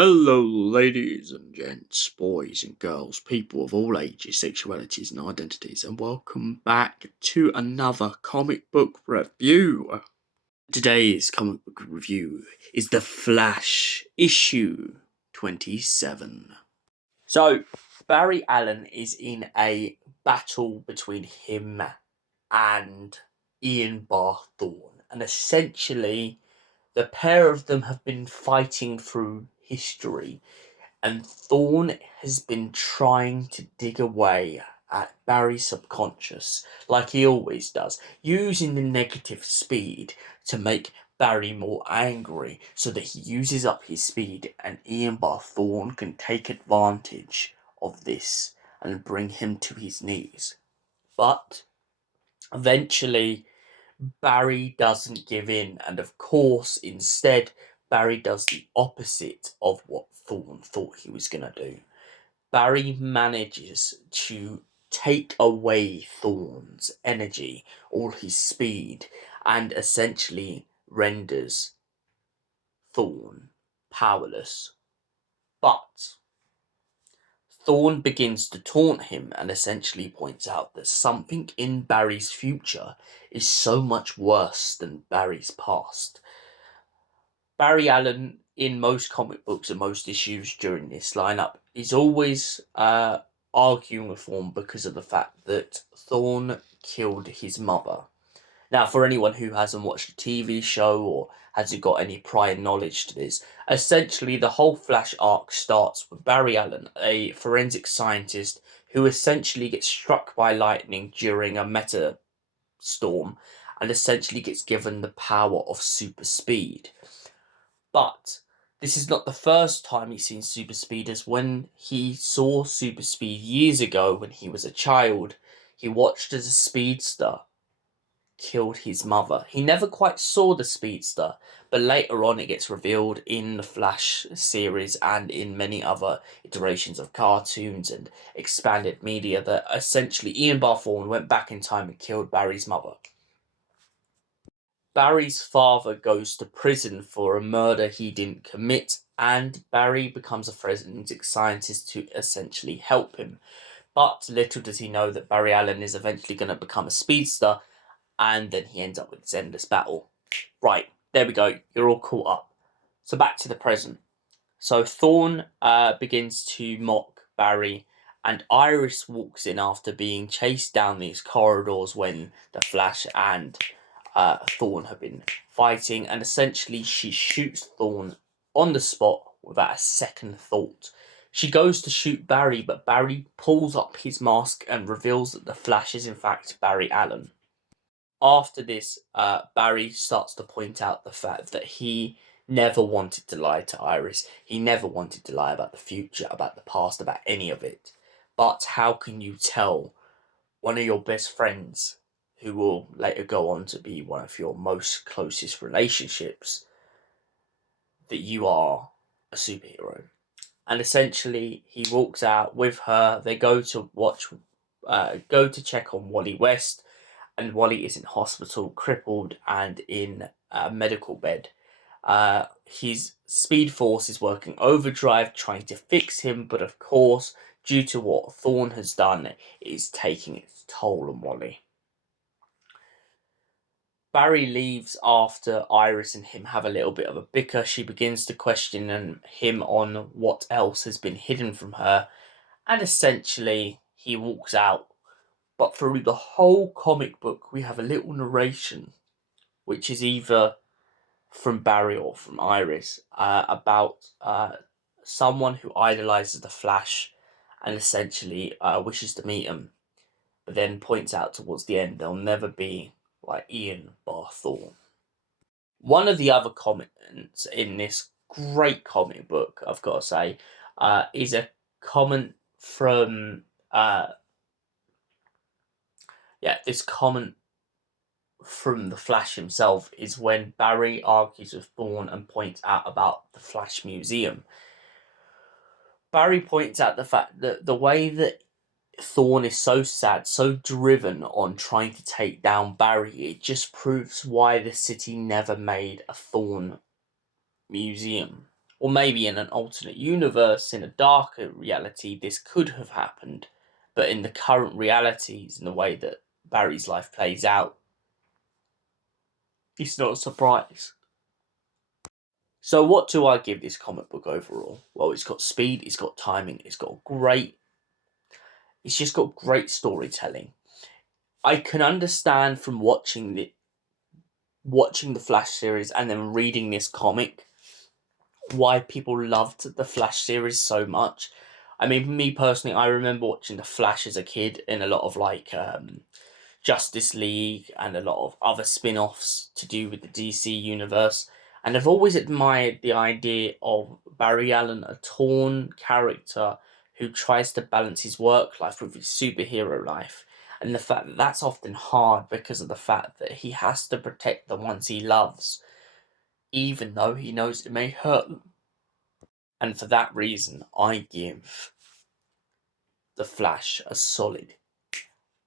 Hello, ladies and gents, boys and girls, people of all ages, sexualities, and identities, and welcome back to another comic book review. Today's comic book review is The Flash, issue 27. So, Barry Allen is in a battle between him and Ian Thorne, and essentially the pair of them have been fighting through history, and Thorne has been trying to dig away at Barry's subconscious, like he always does, using the negative speed to make Barry more angry, so that he uses up his speed, and Ian Thorne can take advantage of this and bring him to his knees. But eventually, Barry doesn't give in, and of course, instead, Barry does the opposite of what Thorne thought he was going to do. Barry manages to take away Thorne's energy, all his speed, and essentially renders Thorne powerless. But Thorne begins to taunt him and essentially points out that something in Barry's future is so much worse than Barry's past. Barry Allen, in most comic books and most issues during this lineup, is always arguing with Thorne because of the fact that Thorne killed his mother. Now, for anyone who hasn't watched the TV show or hasn't got any prior knowledge to this, essentially the whole Flash arc starts with Barry Allen, a forensic scientist who essentially gets struck by lightning during a meta storm and essentially gets given the power of super speed. But this is not the first time he's seen super speed, as when he saw super speed years ago when he was a child, he watched as a speedster killed his mother. He never quite saw the speedster, but later on it gets revealed in the Flash series and in many other iterations of cartoons and expanded media that essentially Ian Thorne went back in time and killed Barry's mother. Barry's father goes to prison for a murder he didn't commit, and Barry becomes a forensic scientist to essentially help him. But little does he know that Barry Allen is eventually going to become a speedster, and then he ends up with this endless battle. Right, there we go. You're all caught up. So back to the present. So Thorne begins to mock Barry, and Iris walks in after being chased down these corridors when the Flash and Thorne have been fighting, and essentially she shoots Thorne on the spot without a second thought. She goes to shoot Barry, but Barry pulls up his mask and reveals that the Flash is in fact Barry Allen. After this, Barry starts to point out the fact that he never wanted to lie to Iris. He never wanted to lie about the future, about the past, about any of it. But how can you tell one of your best friends, who will later go on to be one of your most closest relationships, that you are a superhero? And essentially, he walks out with her. They go to go to check on Wally West, and Wally is in hospital, crippled, and in a medical bed. His Speed Force is working overdrive, trying to fix him, but of course, due to what Thorne has done, it is taking its toll on Wally. Barry leaves after Iris and him have a little bit of a bicker. She begins to question him on what else has been hidden from her, and essentially he walks out. But through the whole comic book, we have a little narration, which is either from Barry or from Iris, about someone who idolizes the Flash and essentially wishes to meet him, but then points out towards the end they'll never be like Ian Thorne. One of the other comments in this great comic book, I've got to say, is a comment from this comment from the Flash himself is when Barry argues with Thorne and points out about the Flash Museum. Barry points out the fact that the way that Thorne is so sad, so driven on trying to take down Barry, it just proves why the city never made a Thorne museum. Or maybe in an alternate universe, in a darker reality, this could have happened. But in the current realities and the way that Barry's life plays out, it's not a surprise. So what do I give this comic book overall? Well, it's got speed, it's got timing, it's just got great storytelling. I can understand from watching the Flash series and then reading this comic why people loved the Flash series so much. I mean, me personally, I remember watching the Flash as a kid in a lot of Justice League and a lot of other spin-offs to do with the DC universe. And I've always admired the idea of Barry Allen, a torn character who tries to balance his work life with his superhero life. And the fact that that's often hard because of the fact that he has to protect the ones he loves, even though he knows it may hurt them. And for that reason, I give The Flash a solid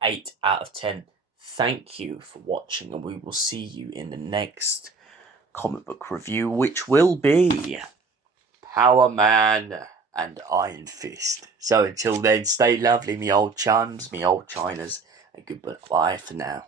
8 out of 10. Thank you for watching, and we will see you in the next comic book review, which will be Power Man and Iron Fist. So until then, stay lovely, me old chums, me old chinas, and goodbye for now.